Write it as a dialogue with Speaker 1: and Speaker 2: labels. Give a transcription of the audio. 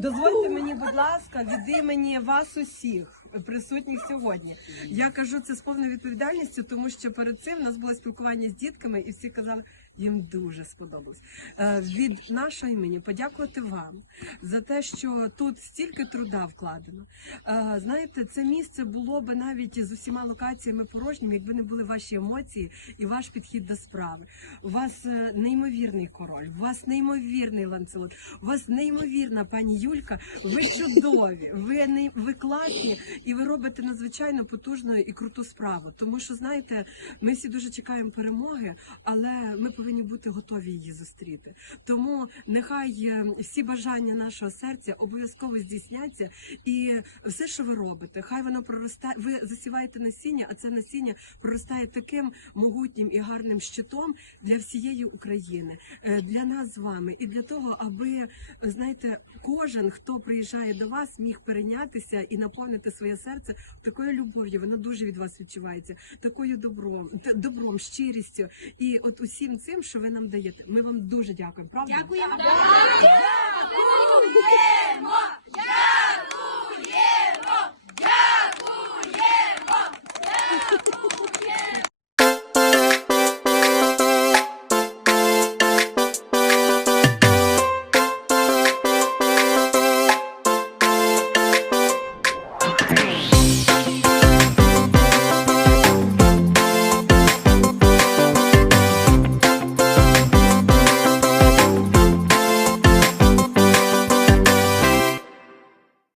Speaker 1: Дозвольте мені, будь ласка, від імені вас усіх. Присутніх сьогодні я кажу це з повною відповідальністю, тому що перед цим у нас було спілкування з дітками, і всі казали, їм дуже сподобалось. Е, Від нашого імені подякувати вам за те, що тут стільки труда вкладено. Е, Знаєте, це місце було би навіть з усіма локаціями порожнім, якби не були ваші емоції і ваш підхід до справи. У вас е, неймовірний король, у вас неймовірний ланцелот, у вас неймовірна пані Юлька. Ви чудові, ви не ви класні, і ви робите надзвичайно потужну і круту справу. Тому що знаєте, ми всі дуже чекаємо перемоги, але ми повинні бути готові її зустріти. Тому нехай е, всі бажання нашого серця обов'язково здійсняться, і все, що ви робите, хай воно проростає. Ви засіваєте насіння, а це насіння проростає таким могутнім і гарним щитом для всієї України, е, для нас з вами, і для того, аби знаєте, кожен, хто приїжджає до вас, міг перейнятися і наповнити своє серце такою любов'ю. Воно дуже від вас відчувається, такою добром, добром, щирістю, і от усім цим, що ви нам даєте. Ми вам дуже дякуємо. Правда?
Speaker 2: Дякуємо.
Speaker 3: Дякуємо!